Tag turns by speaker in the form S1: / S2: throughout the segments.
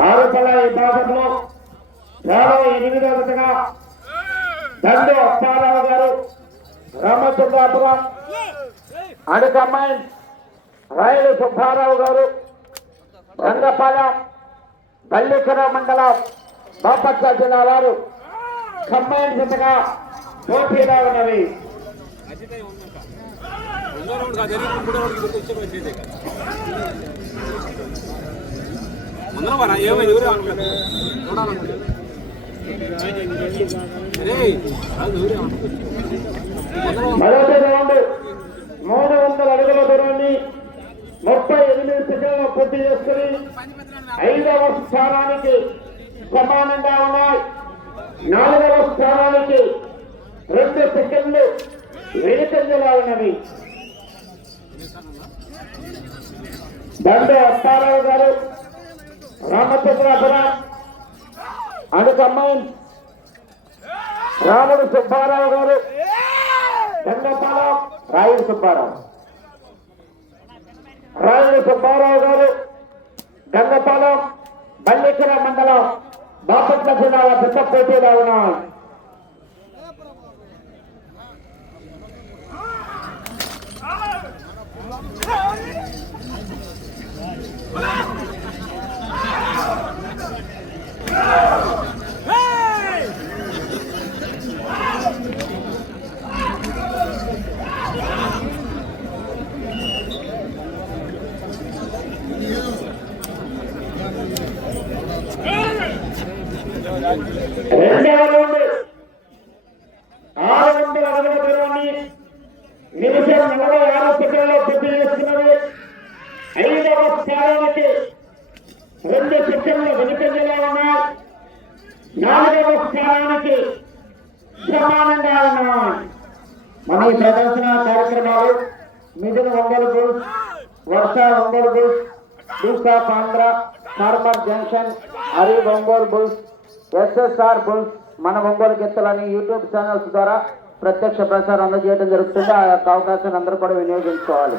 S1: ఆరుపల్ల విభాగంలో యాభై ఎనిమిదవదిగా దండు అప్పారావు గారు రామచంద్రాపురం అడుకమ్మాయి రాయలు సుబ్బారావు గారు రంగపాలెం పల్లికర మండలం బాపట్ల జిల్లా వారు కంబైన్ జతగా పోటీలో ఉన్నవి
S2: రెండో రౌండ్ మూడు
S1: వందల అడుగుల దూరాన్ని ముప్పై ఎనిమిది సెకండ్లు పూర్తి చేసుకుని ఐదవ స్థానానికి సమానంగా ఉన్నాయి. నాలుగవ స్థానానికి రెండు సెకండ్లు వెనుకంజలా ఉన్నవి దండ అప్పారావు గారు రామచంద్రాపురం అడుకమ్మాయి రాముడు సుబ్బారావు గారు దండపాలెం రాయల సుబ్బారావు. రాయల సుబ్బారావు గారు గంగపాలెం బల్లికర మండలం బాపట్ల జిల్లా పెద్ద పోటీలో ఉన్నారు రెండవ రౌండ్ ఆరు వందల అడుగుల దూరాన్ని నిమిషం నలభై ఆరు సెకండ్లో పూర్తి చేస్తున్నది ఐదవ స్థానానికి రెండు సెకండ్ల వెనుకంజలో ఉన్నాయి. నాలుగవ స్థానానికి సమానంగా ఉన్నాయి. మన ఈ ప్రదర్శన కార్యక్రమాలు మిథున Ongole bulls Varsha Ongole bulls dos of Andhra farmer junction Hari Ongole bulls SSR bulls మన ఒంగోలు గెత్తలని యూట్యూబ్ ఛానల్స్ ద్వారా ప్రత్యక్ష ప్రసారం అందజేయడం జరుగుతుంది ఆ యొక్క అవకాశాన్ని అందరూ కూడా వినియోగించుకోవాలి.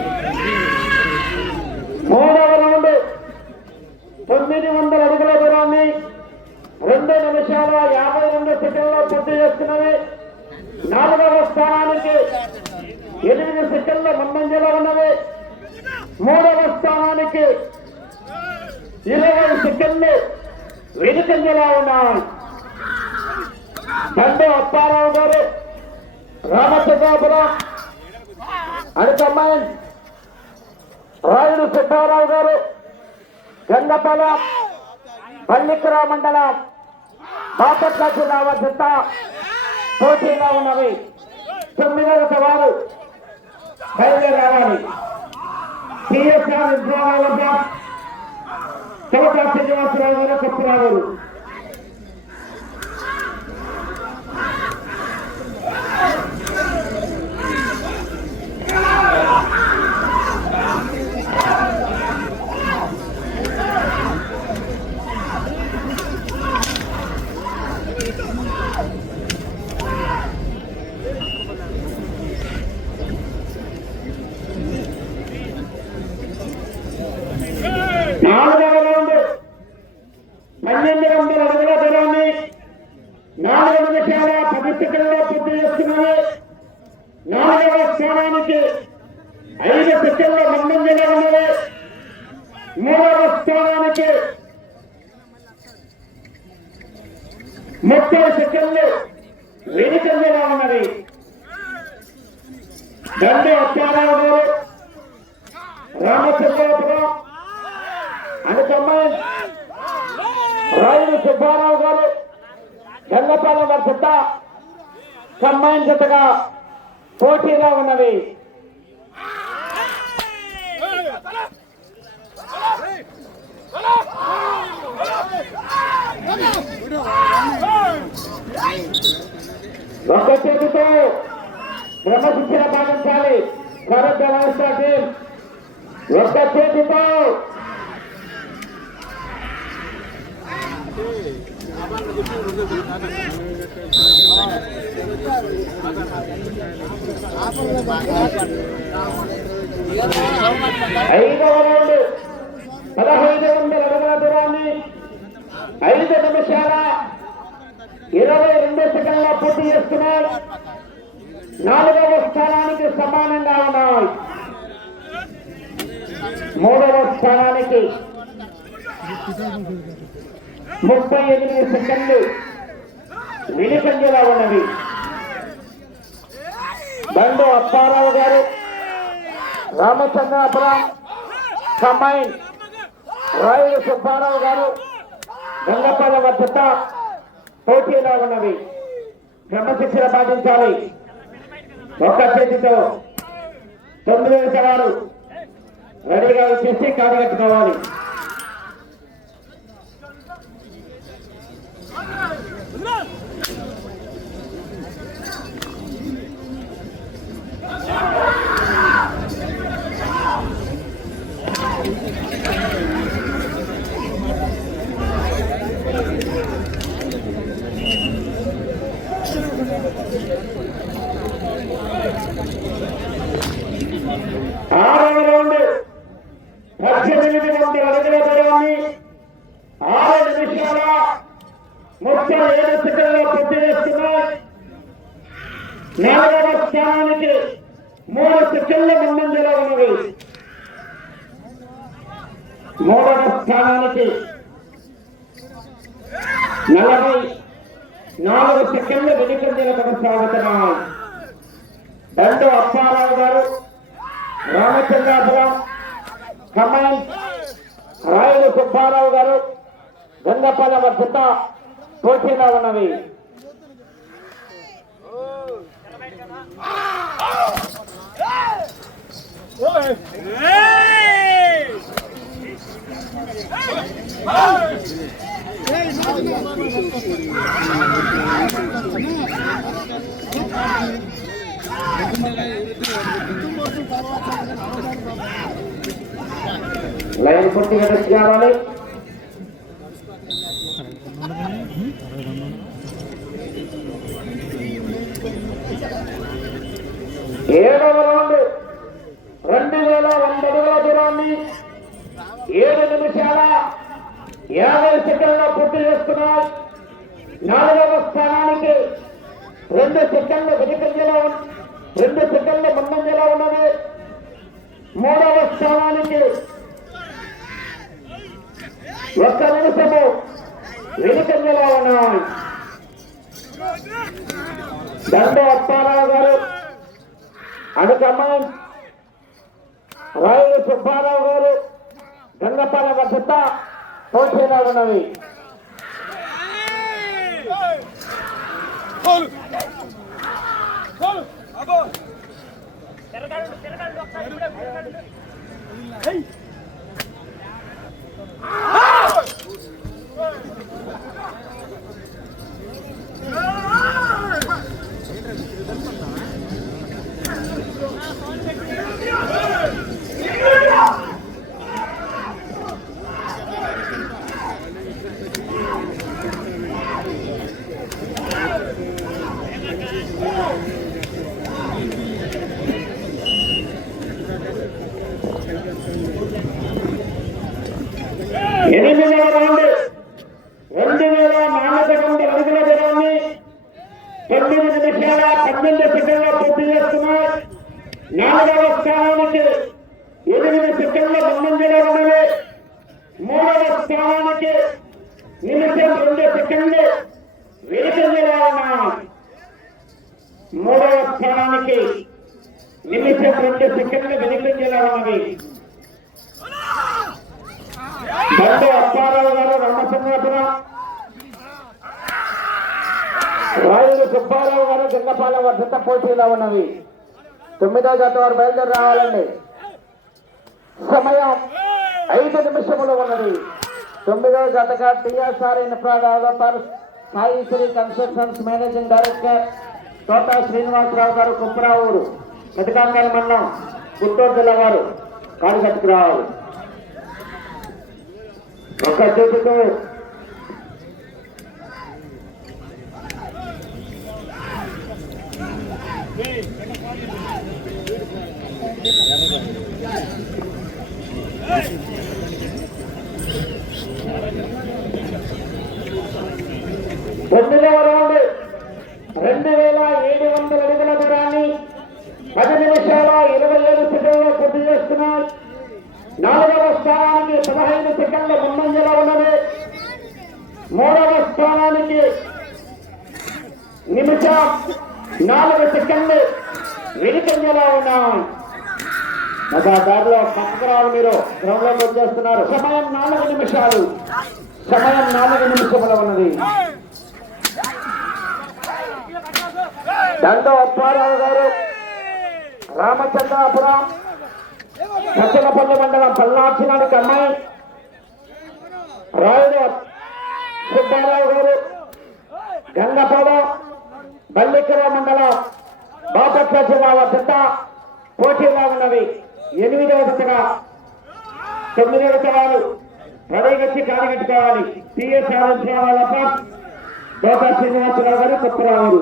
S1: మూడవ రౌండ్ తొమ్మిది వందల అడుగుల దూరాన్ని రెండు నిమిషాల యాభై రెండు సెకండ్లో పూర్తి చేస్తున్నవి నాలుగవ స్థానానికి ఎనిమిది సెకండ్ల ముందంజలో ఉన్నవి మూడవ స్థానానికి ఇరవై సెకండ్లు వెనుకంజలో ఉన్నాయి దండు అప్పారావు గారు రామచంద్రాపురం అడుకమ్మాయి రాయుడు సుబ్బారావు గారు గంగపాలెం పల్లికర మండలం బాపట్ల జిల్లా వద్ద పోటీగా ఉన్నవి. తొమ్మిదవ వారు బయలుదేరాలి సిఎస్ఆర్ విద్యాలయ వద్ద శ్రీనివాసరావు గారు కప్పురావు గారు నాలుగవ రౌండ్ పన్నెండు వందల అడుగుల దూరాన్ని నాలుగు నిమిషాల పది సెకండ్లో పూర్తి చేస్తున్నది నాలుగవ స్థానానికి ఐదు సెకండ్ల ముందంజలో ఉన్నది మూడవ స్థానానికి ముప్పై సెకండ్లు వెనుకంజలో ఉన్నది. దండి అప్పారావు గారు రామచంద్రాపురం అనుకమ్మ రాయుడు సుబ్బారావు గారు గంగపాలెం గారి జత కమ్మాయిన్ జతగా పోటీగా ఉన్నవి. ఒక్క చేతితో క్రమశిక్షణ పాటించాలి భారత వ్యవస్థ టీం ఒక్క చేతితో. ఐదవ రౌండ్ పదహైదు వందల అడుగుల దూరాన్ని ఐదు నిమిషాల ఇరవై రెండు సెకండ్ల పూర్తి చేస్తున్నారు నాలుగవ స్థానానికి సమానంగా ఉన్నాయి మూడవ స్థానానికి ముప్పై ఎనిమిది సెకండ్లు వెనుకంజలా ఉన్నవి. బండు అప్పారావు గారు రామచంద్రాపురం కమైన్ రాయుడు సుబ్బారావు గారు గంగపాల వద్దత పోటీలో ఉన్నవి. క్రమశిక్షణ పాటించాలి. ఒక్క చేతితో తొమ్మిది సవాలు రెడీగా చేసి కాడగట్టుకోవాలి ఆరవ రౌండ్ పద్దెనిమిది వందల అడుగుల దూరాన్ని ఆరు నిమిషాల ముప్పై ఏడు సెకండ్ల పూర్తి చేస్తున్నాయి నాలుగవ స్థానానికి మూడు సెకండ్ల ముందంజలో ఉన్నవి మూడవ స్థానానికి నలభై నాలుగు సెకండ్ల వెనుకంజలు కొనసాగుతున్నాయి దండు అప్పారావు గారు రామచంద్రాపురం ఖమ్మం రాయలు సుబ్బారావు గారు గంగపాల వద్దత పోటీలో ఉన్నవి లైన్ పూర్తిగా టచ్ కావాలి ఏడవ రౌండ్ రెండు వేల వంద అడుగుల దూరాన్ని ఏడు నిమిషాల యాభై సెకండ్ల పూర్తి చేస్తున్నారు నాలుగవ స్థానానికి రెండు సెకండ్ల వెనుకంజలో రెండు సెకండ్ల ముందంజలో ఉన్నది. మూడవ స్థానానికి ఒక్క నిమిషము వెనుకంజలో ఉన్నాయి దండ అప్పారావు గారు అనుకమ్మ రాయుడు సుబ్బారావు గారు గంగపాల వద్దత పోటీలో ఉన్నవి Hey! ఎనిమిది వేల రౌండ్ రెండు వేల నాలుగు వందల అడుగుల దూరాన్ని తొమ్మిది నిమిషాల పన్నెండు సెకండ్ల పూర్తి చేస్తున్నారు నాలుగవ స్థానానికి ఎనిమిది సెకండ్ల ముందంజలో ఉన్నది మూడవ స్థానానికి నిమిషం రెండు సెకండ్లు వెనుకంజలో ఉన్నాయి మూడవ స్థానానికి నిమిషం రెండు సెకండ్లు వెనుకంజలో ఉన్నవి. బండి అప్పారావు గారు రామచంద్రపురం రాయుడు సుబ్బారావు గారు గిన్నపాలెం వర్ధత పోటీలో ఉన్నవి. తొమ్మిదో జత వారు బయలుదేరి రావాలండి. సమయం ఐదు నిమిషములు ఉన్నది. తొమ్మిదవ జతగా TRR infra developer Sai Sri constructions managing director Thota Srinivasarao garu కుప్పరావూరు. మెదకాంగల్ మండలం గుంటూరు జిల్లా వారు. కాలు కట్టుకు రావాలి చేతితో తొమ్మిదవ రౌండ్. రెండు వేల ఏడు వందల అడుగుల దూరాన్ని పది నిమిషాల ఇరవై ఏడు సెకండ్లు పూర్తి చేస్తున్నాయి నాలుగవ స్థానానికి పదహైదు సెకండ్ల ముందంజలో ఉన్నది. మూడవ స్థానానికి నిమిషం నాలుగు సెకండ్లు వెనుకంజలో ఉన్నాం. మా దారిలో పక్కకు మీరు గ్రౌండ్లోకి వచ్చేస్తున్నారు. సమయం నాలుగు నిమిషాలు. సమయం నాలుగు నిమిషముల ఉన్నది. దండో అప్పారావు గారు రామచంద్రాపురం సత్యనపల్లి మండలం పల్నార్చినానికి అమ్మాయి రాయుడు సుబ్బారావు గారు. గంగపాలెం బల్లికర మండలం బాపట్ల జిల్లాల పెద్ద పోటీలో ఉన్నవి ఎనిమిదవ జతగా తొమ్మిదవ తరాలు పదవిగచ్చి కాలగట్టుకోవాలి. టీఎస్ ఆనందరావులప్ప దోకా శ్రీనివాసరావు గారు కొత్తరావు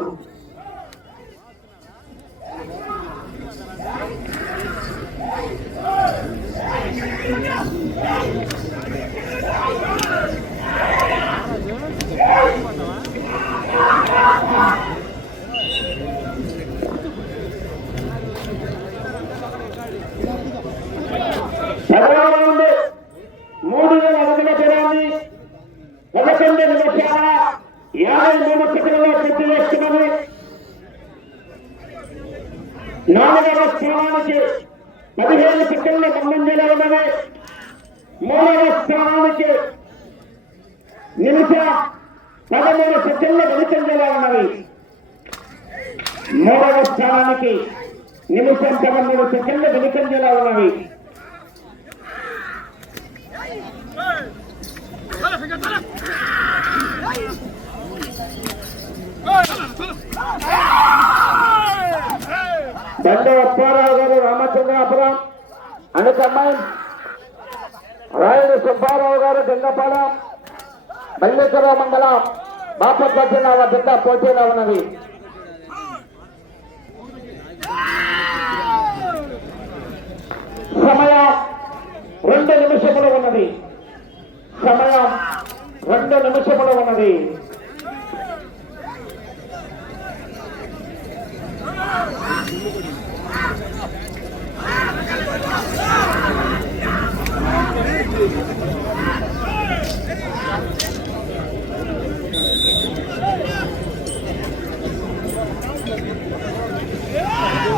S1: పదహారు ఉంది మూడు వేల అడుగుల దూరాన్ని పదకొండు నిమిషాల యాభై మూడు సెకండ్లో పూర్తి చేస్తున్నది నాలుగవ స్థానానికి పదిహేను సెకండ్ల ముందంజలో ఉన్నది మూడవ స్థానానికి నిమిష పదమూడు సెకండ్ల వెనుకంజలో ఉన్నది మూడవ స్థానానికి నిమిషం పదమూడు సెకండ్ల వెనుకంజలో ఉన్నవి దండ అప్పారావు గారు రామచంద్రాపురం అనుకమ్మాయి రాయుడు సుబ్బారావు గారు దండపాలెం మల్లేశ్వర మండలం బాపట్ల జిల్లా వద్ద పోటీలో ఉన్నది. సమయం రెండు నిమిషములు ఉన్నది. సమయం రెండు నిమిషములు ఉన్నది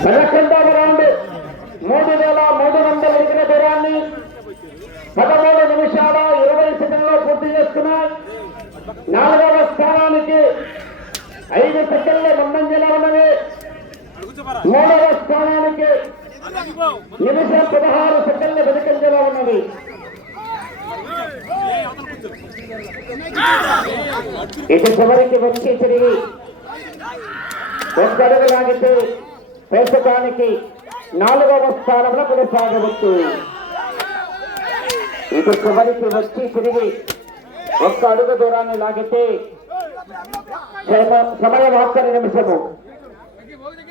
S1: పదకొండవ రౌండ్ మూడు వేల మూడు వందల ఎగిన దూరాన్ని పదమూడు నిమిషాల ఇరవై సెకండ్లో పూర్తి చేస్తున్నాయి నాలుగవ స్థానానికి ఐదు సెకండ్ల ముందంజలో ఉన్నవి
S2: అడుగుతారా
S1: మూడవ స్థానానికి నిమిషం పదహారు సెకండ్ల వెనుకంజలో ఉన్నది. ఇటు చివరికి వచ్చి తిరిగి ఒక్కడుగు లాగితే ప్రస్తుతానికి నాలుగవ స్థానంలో కొనసాగవచ్చు. ఇటు చివరికి వచ్చి తిరిగి ఒక్క అడుగు దూరాన్ని లాగితే సమ- సమయం ఆఖరి నిమిషము.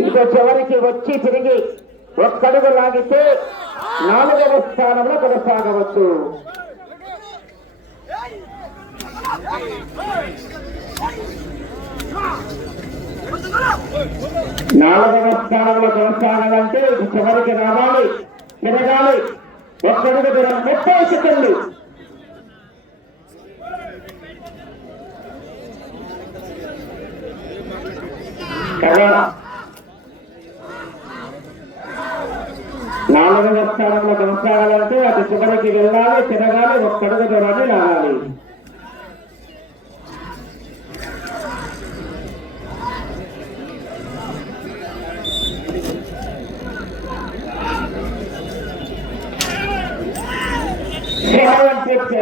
S1: ఇటు చివరికి వచ్చి తిరిగి ఒక్కడుగు లాగితే నాలుగవ స్థానంలో కొనసాగవచ్చు. నాలుగవ స్థానంలో కొనసాగాలంటే ఇటు చివరికి రావాలి తిరగాలి. ఒక్కడుగు దూరం ముప్పై సెకండ్లు. కదా నాలుగవ స్థానంలో కొనసాగాలంటే అటు చివరికి వెళ్ళాలి తిరగాలి ఒక్కడుగు దూరాన్ని లాగాలి. సెవెన్ పూర్తి